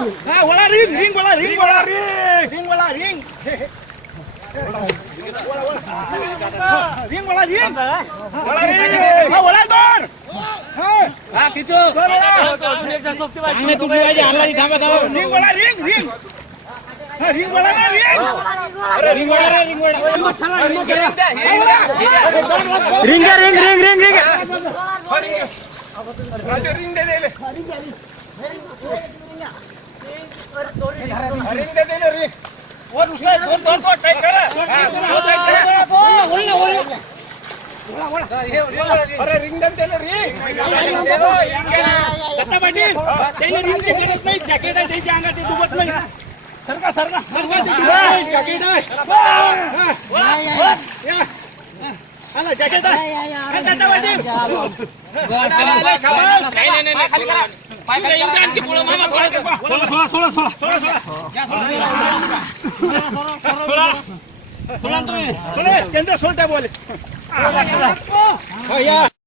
हा वळा ring ring वळा रिंग वळा रिंग वळा रिंग रिंग वळा रिंग हा वळा दोन हा खिचो तुम्ही थांबा थांबा रिंग वळा रिंग रिंग हा रिंग वळा ना रिंग रिंग वळा रे रिंग वळा ring ring ring ring ring ring दे दे रिंग दे दे रिंग और उसका दोन टाइट कर अरे रिंग दे रिंग कट्टा पाटील त्याला रिंगची गरज नाही जॅकेट आहे त्याच्या अंगात ते डुबत नाही सरका जॅकेट आहे आला जॅकेट आहे कट्टा पाटील सोळा केंद्र सोलता बोले या